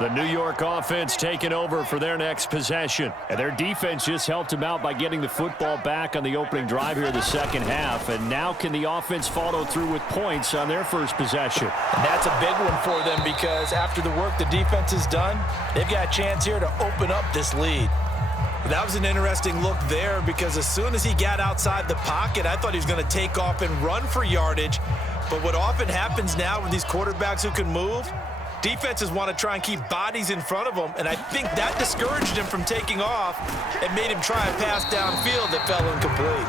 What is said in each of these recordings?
The New York offense taking over for their next possession. And their defense just helped them out by getting the football back on the opening drive here in the second half. And now can the offense follow through with points on their first possession? And that's a big one for them because after the work the defense has done, they've got a chance here to open up this lead. That was an interesting look there because as soon as he got outside the pocket, I thought he was going to take off and run for yardage. But what often happens now with these quarterbacks who can move, defenses want to try and keep bodies in front of them, and I think that discouraged him from taking off and made him try a pass downfield that fell incomplete.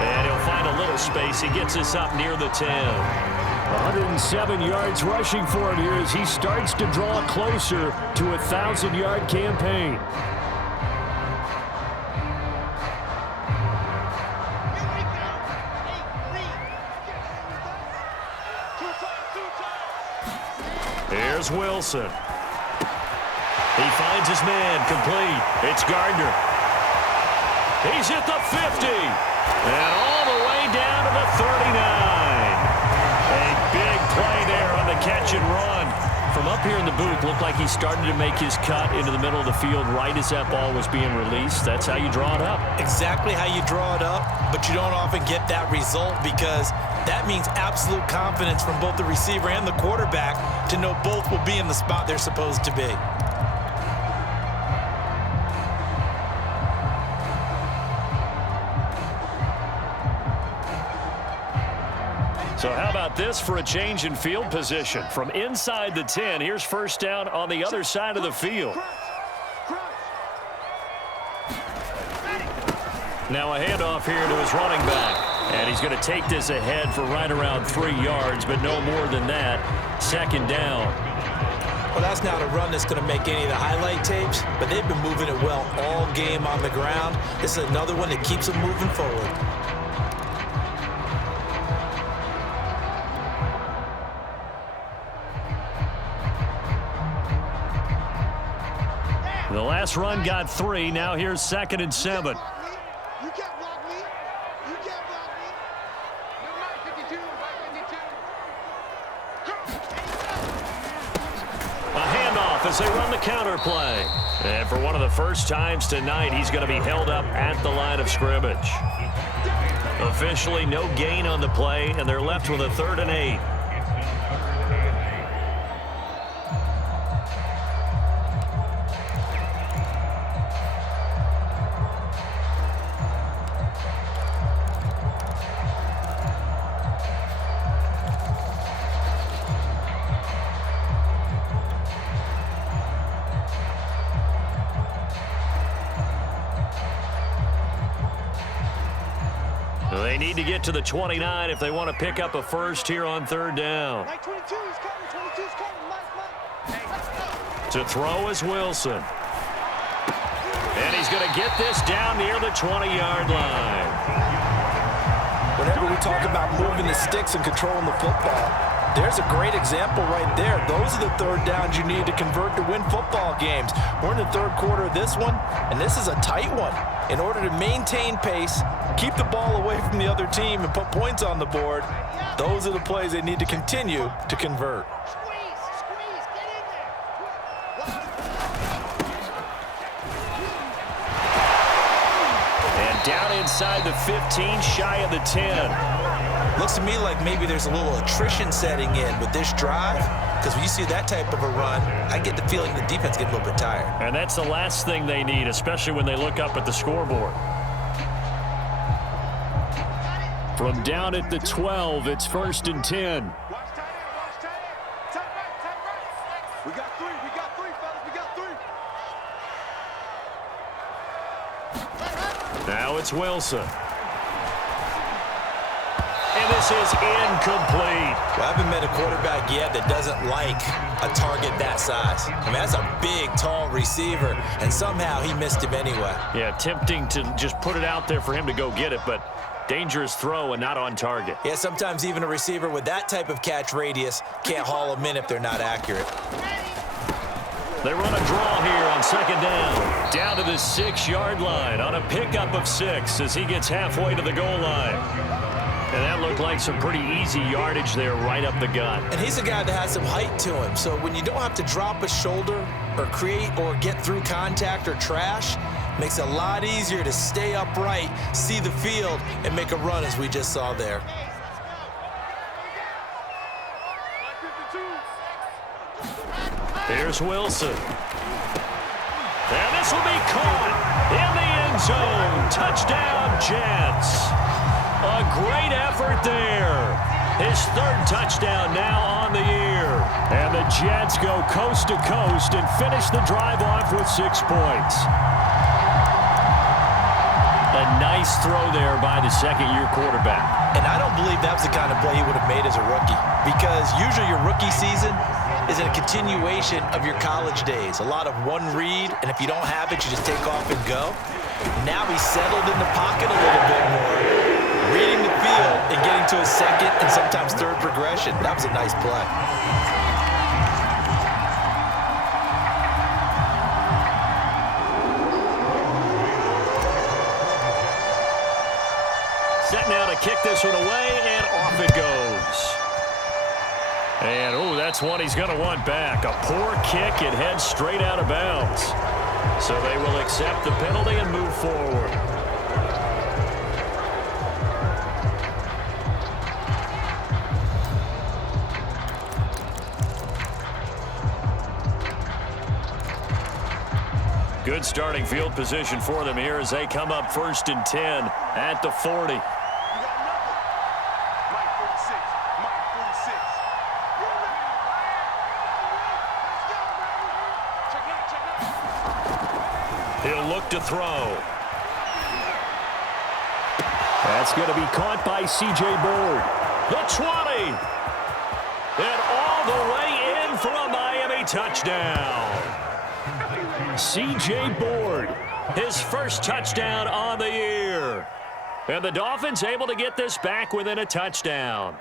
And he'll find a little space. He gets us up near the 10. 107 yards rushing for him here as he starts to draw closer to a 1,000-yard campaign. Here's Wilson. He finds his man complete. It's Gardner. He's hit the 50. And all the way down to the 39. A big play there on the catch and run. From up here in the booth, looked like he started to make his cut into the middle of the field right as that ball was being released. That's how you draw it up. Exactly how you draw it up, but you don't often get that result because that means absolute confidence from both the receiver and the quarterback to know both will be in the spot they're supposed to be. So how about this for a change in field position? From inside the 10, here's first down on the other side of the field. Now a handoff here to his running back. And he's going to take this ahead for right around 3 yards, but no more than that. Second down. Well, that's not a run that's going to make any of the highlight tapes, but they've been moving it well all game on the ground. This is another one that keeps them moving forward. The last run got 3. Now here's 2nd and 7. As they run the counter play. And for one of the first times tonight, he's going to be held up at the line of scrimmage. Officially no gain on the play, and they're left with a 3rd and 8. They need to get to the 29 if they want to pick up a first here on 3rd down. To throw is Wilson. And he's going to get this down near the 20-yard line. Whenever we talk about moving the sticks and controlling the football, there's a great example right there. Those are the 3rd downs you need to convert to win football games. We're in the 3rd quarter of this one, and this is a tight one. In order to maintain pace, keep the ball away from the other team, and put points on the board, those are the plays they need to continue to convert. And down inside the 15, shy of the 10. Looks to me like maybe there's a little attrition setting in with this drive, because when you see that type of a run, I get the feeling the defense gets a little bit tired. And that's the last thing they need, especially when they look up at the scoreboard. From down at the 12, it's 1st and 10. We got 3, fellas, we got 3. Now it's Wilson. And this is incomplete. Well, I haven't met a quarterback yet that doesn't like a target that size. I mean, that's a big, tall receiver, and somehow he missed him anyway. Yeah, tempting to just put it out there for him to go get it, but dangerous throw and not on target. Yeah, sometimes even a receiver with that type of catch radius can't haul them in if they're not accurate. They run a draw here on 2nd down. Down to the 6-yard line on a pickup of 6 as he gets halfway to the goal line. And that looked like some pretty easy yardage there right up the gut. And he's a guy that has some height to him. So when you don't have to drop a shoulder or create or get through contact or trash, makes it a lot easier to stay upright, see the field, and make a run as we just saw there. Here's Wilson. And this will be caught in the end zone. Touchdown, Jets. A great effort there. His third touchdown now on the year. And the Jets go coast to coast and finish the drive off with 6 points. A nice throw there by the second-year quarterback. And I don't believe that was the kind of play he would have made as a rookie, because usually your rookie season is a continuation of your college days. A lot of one read, and if you don't have it, you just take off and go. Now he's settled in the pocket a little bit more, reading the field and getting to his second and sometimes third progression. That was a nice play. Set now to kick this one away, and off it goes. And, oh, that's one he's going to want back. A poor kick. It heads straight out of bounds. So they will accept the penalty and move forward. Good starting field position for them here as they come up 1st and 10 at the 40. He'll look to throw. That's going to be caught by C.J. Board. The 20. And all the way in for a Miami touchdown. C.J. Board, his first touchdown on the year. And the Dolphins able to get this back within a touchdown.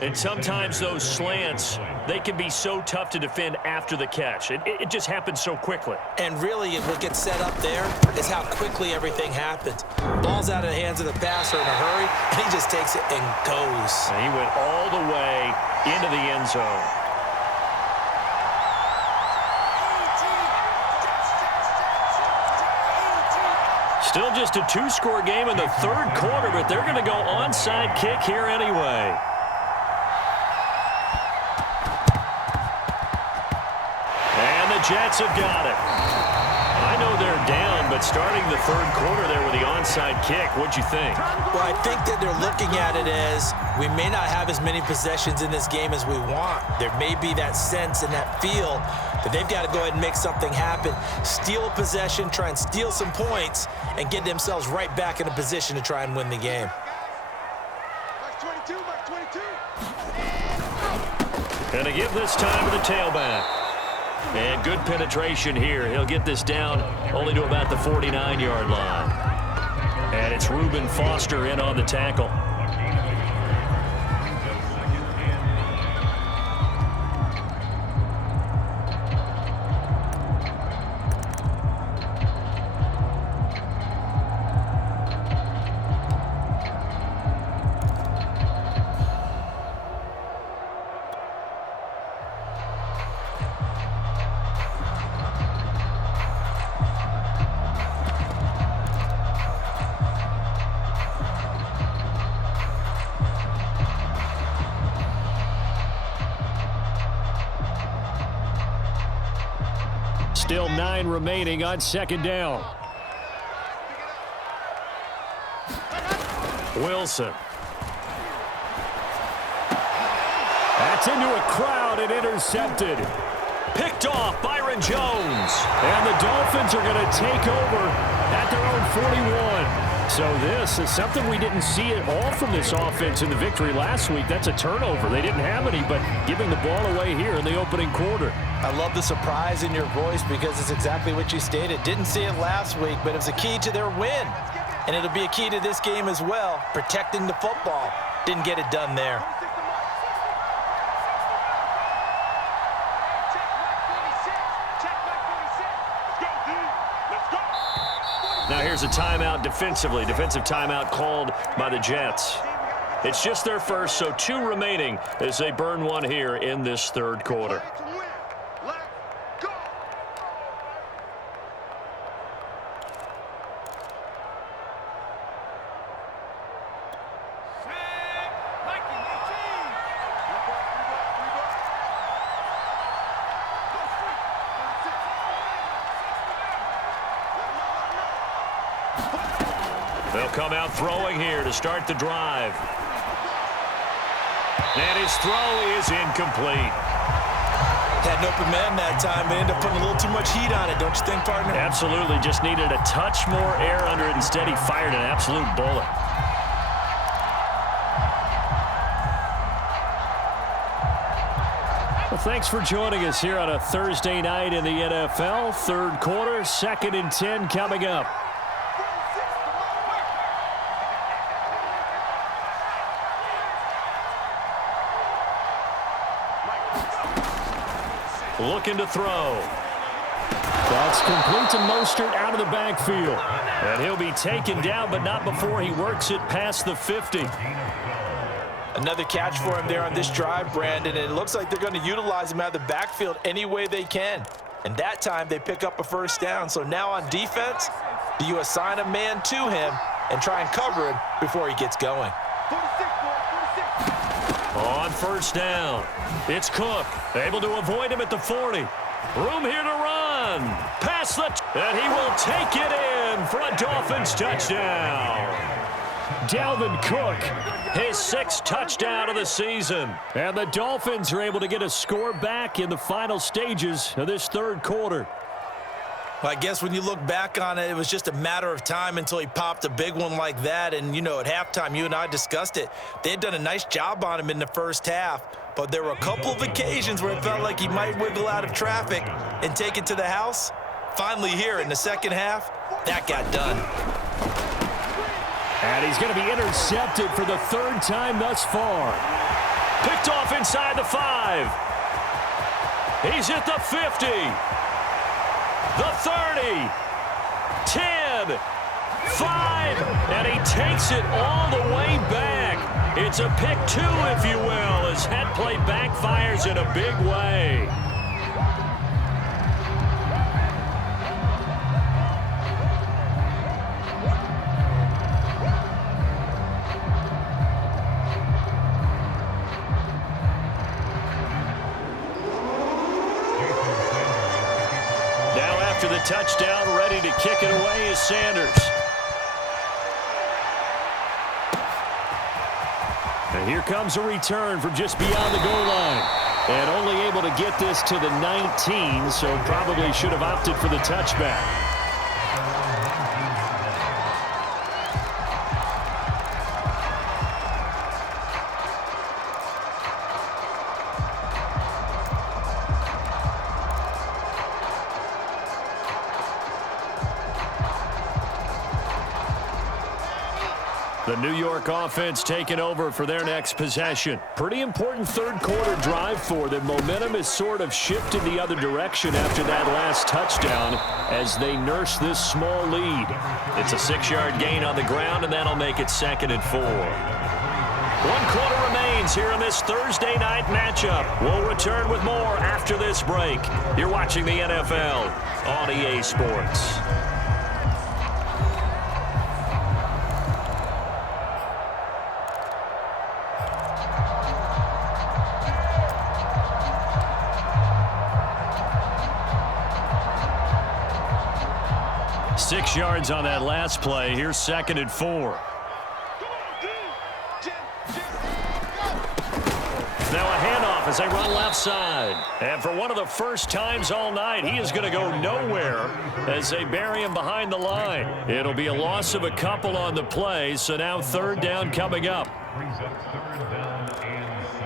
And sometimes those slants, they can be so tough to defend after the catch. It just happens so quickly. And really, what gets set up there is how quickly everything happens. Ball's out of the hands of the passer in a hurry, and he just takes it and goes. And he went all the way into the end zone. Still just a 2-score game in the third quarter, but they're going to go onside kick here anyway. Jets have got it. I know they're down, but starting the third quarter there with the onside kick, what'd you think? Well, I think that they're looking at it as we may not have as many possessions in this game as we want. There may be that sense and that feel that they've got to go ahead and make something happen, steal a possession, try and steal some points, and get themselves right back in a position to try and win the game. Going to give this time to the tailback. And good penetration here. He'll get this down only to about the 49-yard line. And it's Reuben Foster in on the tackle. Still 9 remaining on second down. Wilson. That's into a crowd and intercepted. Picked off Byron Jones. And the Dolphins are going to take over at their own 41. So this is something we didn't see at all from this offense in the victory last week. That's a turnover. They didn't have any, but giving the ball away here in the opening quarter. I love the surprise in your voice because it's exactly what you stated. Didn't see it last week, but it was a key to their win. And it'll be a key to this game as well, protecting the football. Didn't get it done there. Now here's a timeout defensively. Defensive timeout called by the Jets. It's just their first, so 2 remaining as they burn one here in this third quarter. They'll come out throwing here to start the drive. And his throw is incomplete. Had an open man that time, but ended up putting a little too much heat on it, don't you think, partner? Absolutely. Just needed a touch more air under it. Instead, he fired an absolute bullet. Well, thanks for joining us here on a Thursday night in the NFL. Third quarter, 2nd and 10 coming up. Looking to throw. That's complete to Mostert out of the backfield. And he'll be taken down, but not before he works it past the 50. Another catch for him there on this drive, Brandon, and it looks like they're going to utilize him out of the backfield any way they can. And that time they pick up a first down. So now on defense, do you assign a man to him and try and cover him before he gets going? 46, boy, 46. On first down, it's Cook, able to avoid him at the 40. Room here to run. Pass and he will take it in for a Dolphins touchdown. Dalvin Cook, his 6th touchdown of the season. And the Dolphins are able to get a score back in the final stages of this third quarter. Well, I guess when you look back on it, it was just a matter of time until he popped a big one like that. And, you know, at halftime, you and I discussed it. They had done a nice job on him in the first half. But there were a couple of occasions where it felt like he might wiggle out of traffic and take it to the house. Finally here in the second half, that got done. And he's going to be intercepted for the 3rd time thus far. Picked off inside the 5. He's at the 50. The 30, 10, 5, and he takes it all the way back. It's a pick 2, if you will, as head play backfires in a big way. After the touchdown, ready to kick it away is Sanders. And here comes a return from just beyond the goal line. And only able to get this to the 19, so probably should have opted for the touchback. The New York offense taking over for their next possession. Pretty important third quarter drive for them. Momentum has sort of shifted the other direction after that last touchdown as they nurse this small lead. It's a 6-yard gain on the ground, and that'll make it 2nd and 4. 1 quarter remains here in this Thursday night matchup. We'll return with more after this break. You're watching the NFL on EA Sports. Six yards on that last play. Here's 2nd and 4. Now a handoff as they run left side. And for one of the first times all night, he is going to go nowhere as they bury him behind the line. It'll be a loss of a couple on the play, so now 3rd down coming up. Brings up 3rd down and 6.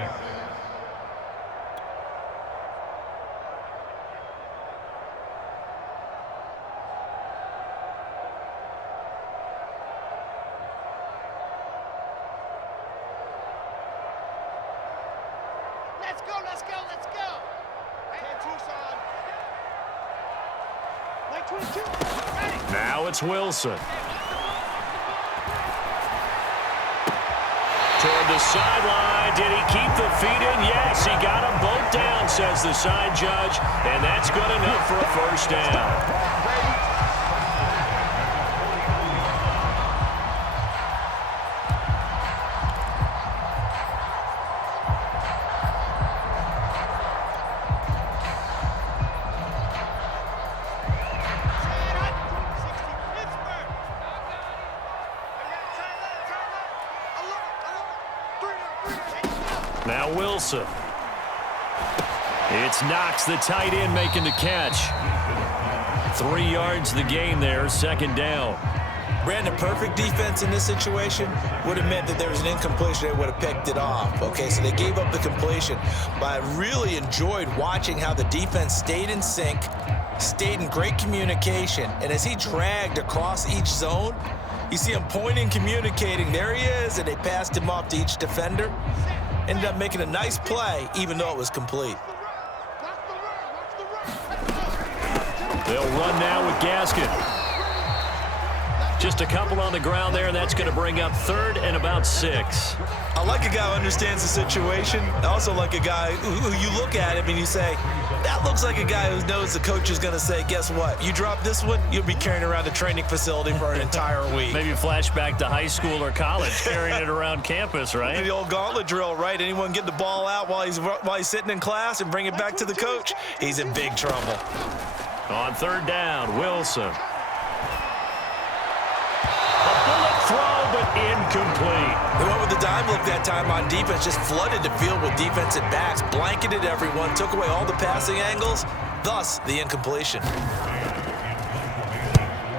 Let's go. 22. Now it's Wilson. toward the sideline. Did he keep the feet in? Yes, he got them both down, says the side judge, and that's good enough for a first down. Now Wilson. It's Knox, the tight end, making the catch. 3 yards the gain there, second down. Brandon, perfect defense in this situation would have meant that there was an incompletion. They would have picked it off. Okay, so they gave up the completion. But I really enjoyed watching how the defense stayed in sync, stayed in great communication, and as he dragged across each zone, you see him pointing, communicating. There he is, and they passed him off to each defender. Ended up making a nice play, even though it was complete. They'll run now with Gaskin. Just a couple on the ground there, and that's going to bring up 3rd and about 6. I like a guy who understands the situation. I also like a guy who you look at him and you say, that looks like a guy who knows the coach is going to say, guess what? You drop this one, you'll be carrying around a training facility for an entire week. Maybe flashback to high school or college, carrying it around campus, right? The old gauntlet drill, right? Anyone get the ball out while he's sitting in class and bring it back to the coach, he's in big trouble. On 3rd down, Wilson. Bullet throw, but incomplete. They went with the dime look that time on defense, just flooded the field with defensive backs, blanketed everyone, took away all the passing angles, thus the incompletion.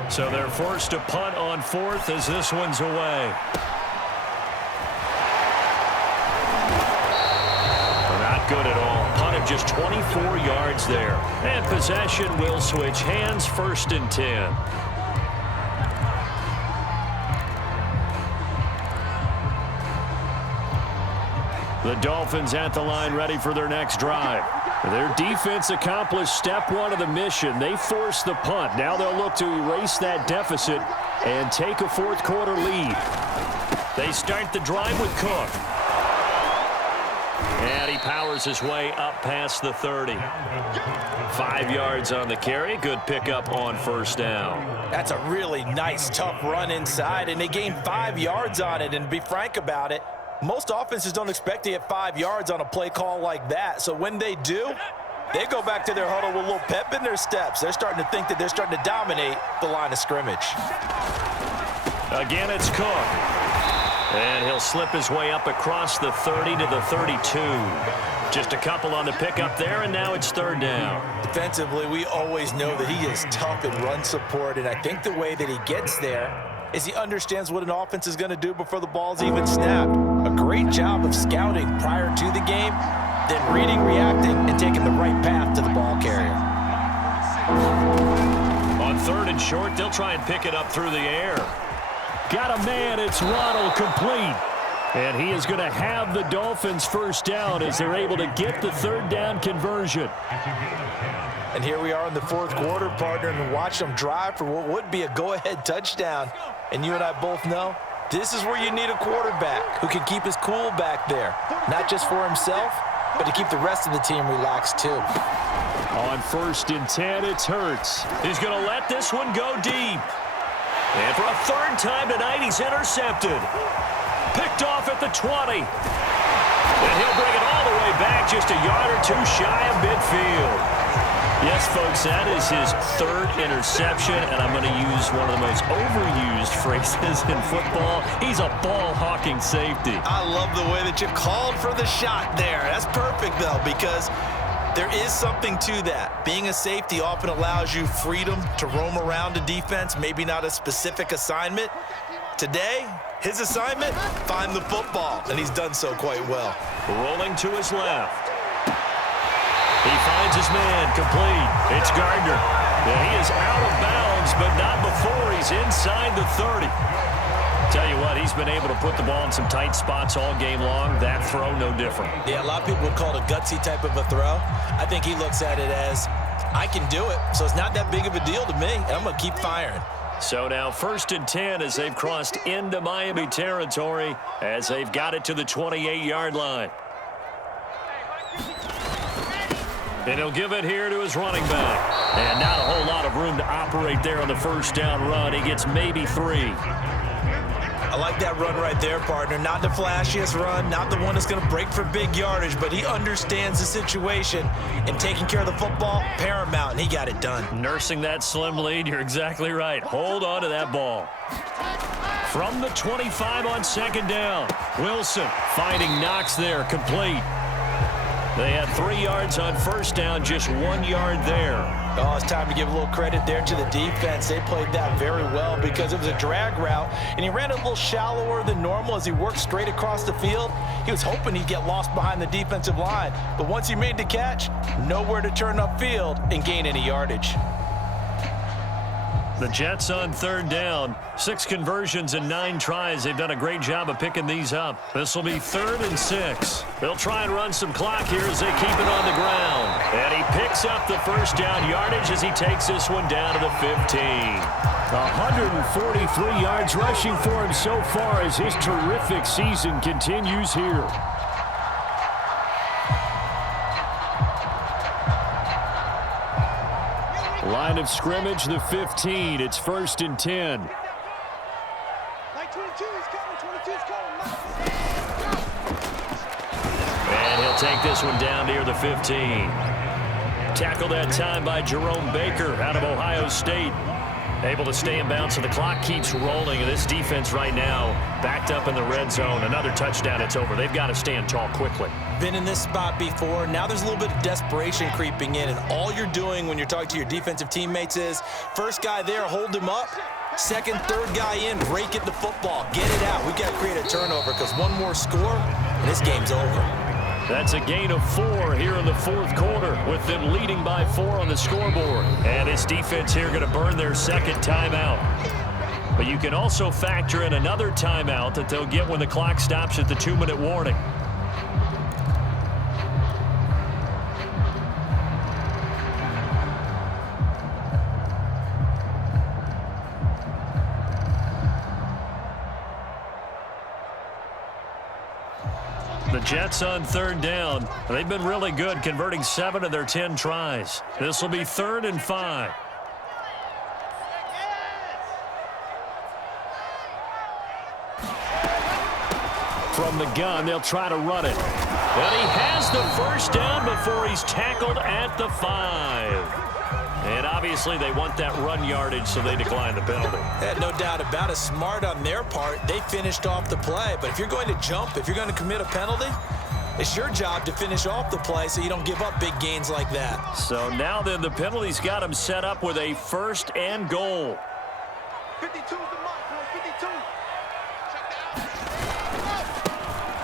So they're forced to punt on 4th as this one's away. Not good at all. Punt of just 24 yards there. And possession will switch hands, 1st and 10. The Dolphins at the line ready for their next drive. Their defense accomplished step 1 of the mission. They forced the punt. Now they'll look to erase that deficit and take a 4th quarter lead. They start the drive with Cook. And he powers his way up past the 30. 5 yards on the carry. Good pickup on 1st down. That's a really nice, tough run inside, and they gained 5 yards on it. And to be frank about it, most offenses don't expect to get 5 yards on a play call like that. So when they do, they go back to their huddle with a little pep in their steps. They're starting to think that they're starting to dominate the line of scrimmage. Again, it's Cook. And he'll slip his way up across the 30 to the 32. Just a couple on the pickup there, and now it's 3rd down. Defensively, we always know that he is tough in run support, and I think the way that he gets there is he understands what an offense is going to do before the ball's even snapped. A great job of scouting prior to the game, then reading, reacting, and taking the right path to the ball carrier. On 3rd and short, they'll try and pick it up through the air. Got a man, it's Ronald, complete. And he is going to have the Dolphins' 1st down as they're able to get the 3rd down conversion. And here we are in the 4th quarter, partner, and watch them drive for what would be a go-ahead touchdown. And you and I both know this is where you need a quarterback who can keep his cool back there, not just for himself, but to keep the rest of the team relaxed too. On 1st and 10, it's Hurts. He's going to let this one go deep. And for a 3rd time tonight, he's intercepted. Picked off at the 20. And he'll bring it all the way back, just a yard or 2 shy of midfield. Yes, folks, that is his 3rd interception, and I'm going to use one of the most overused phrases in football. He's a ball-hawking safety. I love the way that you called for the shot there. That's perfect, though, because there is something to that. Being a safety often allows you freedom to roam around a defense, maybe not a specific assignment. Today, his assignment, find the football, and he's done so quite well. Rolling to his left. He finds his man, complete. It's Gardner. And he is out of bounds, but not before he's inside the 30. Tell you what, he's been able to put the ball in some tight spots all game long. That throw, no different. Yeah, a lot of people would call it a gutsy type of a throw. I think he looks at it as, I can do it, so it's not that big of a deal to me, and I'm going to keep firing. So now 1st and 10 as they've crossed into Miami territory as they've got it to the 28-yard line. And he'll give it here to his running back. And not a whole lot of room to operate there on the first down run. He gets maybe 3. I like that run right there, partner. Not the flashiest run, not the one that's going to break for big yardage, but he understands the situation, and taking care of the football, paramount, and he got it done. Nursing that slim lead, you're exactly right. Hold on to that ball. From the 25 on 2nd down, Wilson finding Knox there, complete. They had 3 yards on 1st down, just 1 yard there. Oh, it's time to give a little credit there to the defense. They played that very well because it was a drag route, and he ran it a little shallower than normal as he worked straight across the field. He was hoping he'd get lost behind the defensive line, but once he made the catch, nowhere to turn upfield and gain any yardage. The Jets on 3rd down. 6 conversions and 9 tries. They've done a great job of picking these up. This will be 3rd and 6. They'll try and run some clock here as they keep it on the ground. And he picks up the 1st down yardage as he takes this one down to the 15. 143 yards rushing for him so far as his terrific season continues here. Line of scrimmage, the 15. It's 1st and 10. Like 22 is coming, 22 is coming. And he'll take this one down near the 15. Tackled that time by Jerome Baker out of Ohio State. Able to stay in bounds, so the clock keeps rolling. And this defense right now backed up in the red zone. Another touchdown, it's over. They've got to stand tall quickly. Been in this spot before. Now there's a little bit of desperation creeping in, and all you're doing when you're talking to your defensive teammates is, first guy there, hold him up. Second, third guy in, break at the football. Get it out. We've got to create a turnover because one more score, and this game's over. That's a gain of 4 here in the 4th quarter with them leading by 4 on the scoreboard. And this defense here going to burn their 2nd timeout. But you can also factor in another timeout that they'll get when the clock stops at the 2-minute warning. The Jets on 3rd down. They've been really good, converting 7 of their 10 tries. This will be 3rd and 5. From the gun, they'll try to run it. And he has the 1st down before he's tackled at the 5. And obviously they want that run yardage, so they decline the penalty. No doubt about it. Smart on their part. They finished off the play. But if you're going to jump, if you're going to commit a penalty, it's your job to finish off the play so you don't give up big gains like that. So now then the penalty's got him set up with a 1st and goal. 52 is the mark, boys, 52.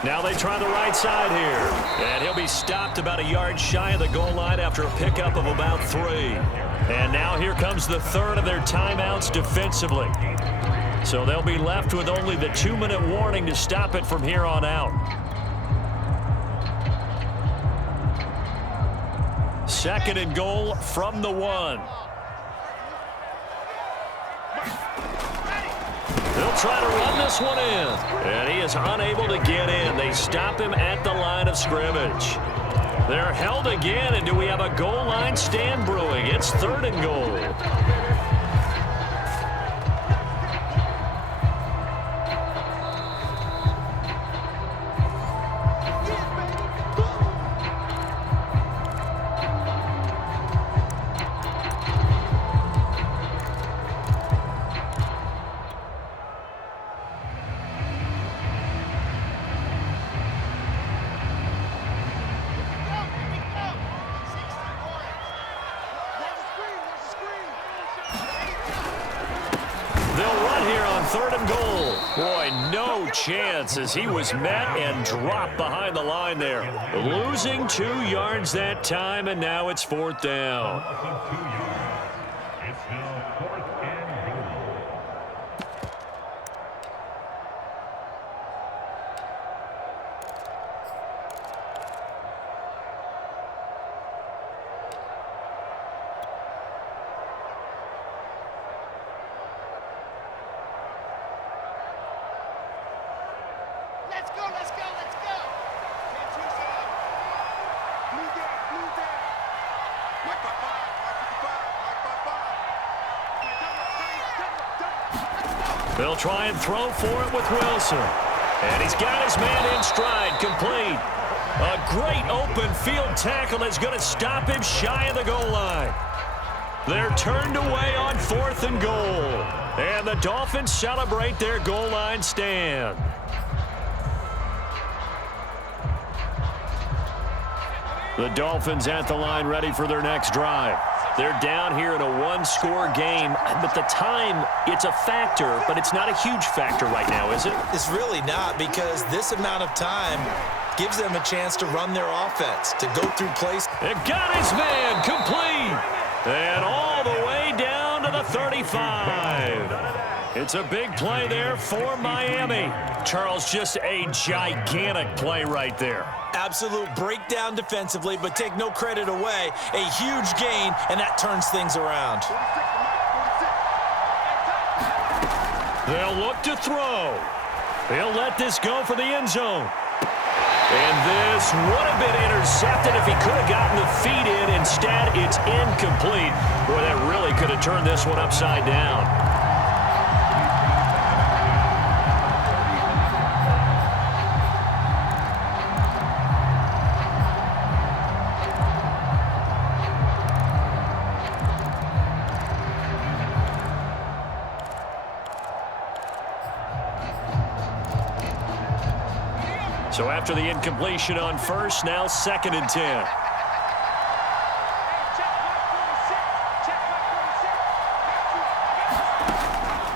Now they try the right side here. And he'll be stopped about a yard shy of the goal line after a pickup of about 3. And now here comes the 3rd of their timeouts defensively. So they'll be left with only the 2-minute warning to stop it from here on out. 2nd and goal from the 1. They'll try to run this one in. And he is unable to get in. They stop him at the line of scrimmage. They're held again, and do we have a goal line stand brewing? It's 3rd and goal. Chance as he was met and dropped behind the line there. Losing 2 yards that time, and now it's 4th down. It's now 4th and goal. They'll try and throw for it with Wilson. And he's got his man in stride, complete. A great open field tackle that's going to stop him shy of the goal line. They're turned away on 4th and goal. And the Dolphins celebrate their goal line stand. The Dolphins at the line ready for their next drive. They're down here in a one-score game, but the time, it's a factor, but it's not a huge factor right now, is it? It's really not, because this amount of time gives them a chance to run their offense, to go through plays. It got his man complete. And all the way down to the 35. It's a big play there for Miami. Charles, just a gigantic play right there. Absolute breakdown defensively, but take no credit away. A huge gain, and that turns things around. They'll look to throw. He'll let this go for the end zone. And this would have been intercepted if he could have gotten the feet in. Instead, it's incomplete. Boy, that really could have turned this one upside down. So after the incompletion on first, now 2nd and 10.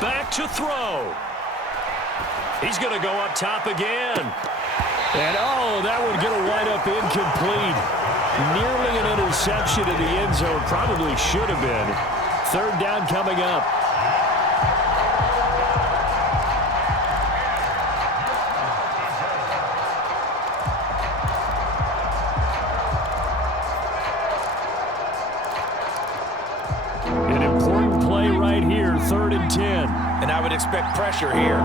Back to throw. He's going to go up top again. And, oh, that one going to wind up incomplete. Nearly an interception in the end zone. Probably should have been. 3rd down coming up. An important play right here, 3rd and 10. And I would expect pressure here.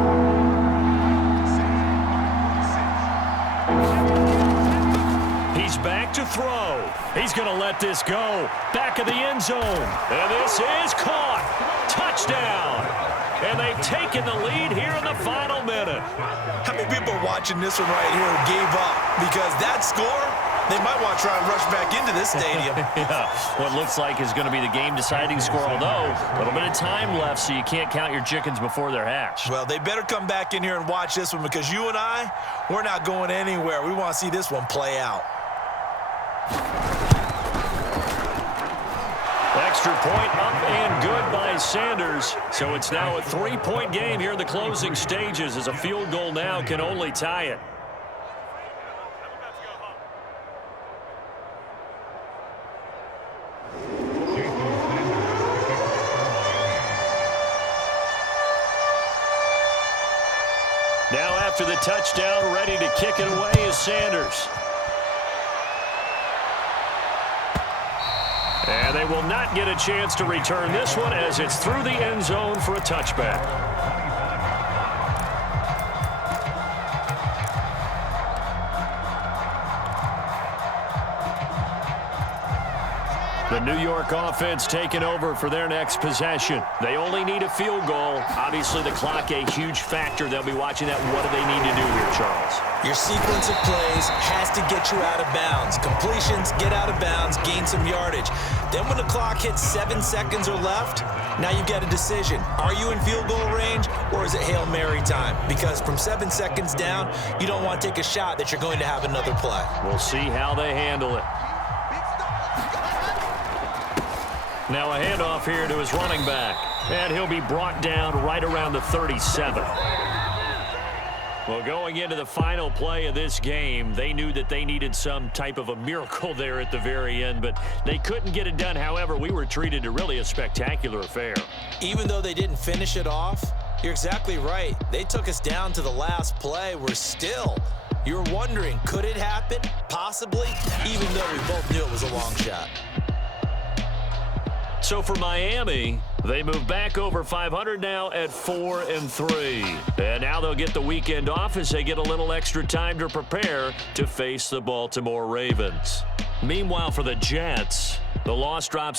He's back to throw. He's going to let this go. Back of the end zone. And this is caught. Touchdown. And they've taken the lead here in the final minute. How many people watching this one right here gave up? Because that score, they might want to try and rush back into this stadium. Yeah, what looks like is going to be the game-deciding score, although a little bit of time left, so you can't count your chickens before they're hatched. Well, they better come back in here and watch this one, because you and I, we're not going anywhere. We want to see this one play out. Extra point up and good by Sanders. So it's now a 3-point game here in the closing stages, as a field goal now can only tie it. Now after the touchdown, ready to kick it away is Sanders. And they will not get a chance to return this one, as it's through the end zone for a touchback. The New York offense taking over for their next possession. They only need a field goal. Obviously, the clock a huge factor. They'll be watching that. What do they need to do here, Charles? Your sequence of plays has to get you out of bounds. Completions, get out of bounds, gain some yardage. Then when the clock hits 7 seconds or left, now you've got a decision. Are you in field goal range, or is it Hail Mary time? Because from 7 seconds down, you don't want to take a shot that you're going to have another play. We'll see how they handle it. Now a handoff here to his running back. And he'll be brought down right around the 37. Well, going into the final play of this game, they knew that they needed some type of a miracle there at the very end, but they couldn't get it done. However, we were treated to really a spectacular affair. Even though they didn't finish it off, you're exactly right. They took us down to the last play. You're wondering, could it happen? Possibly, even though we both knew it was a long shot. So for Miami, they move back over 500 now at 4-3. And now they'll get the weekend off as they get a little extra time to prepare to face the Baltimore Ravens. Meanwhile, for the Jets, the loss drops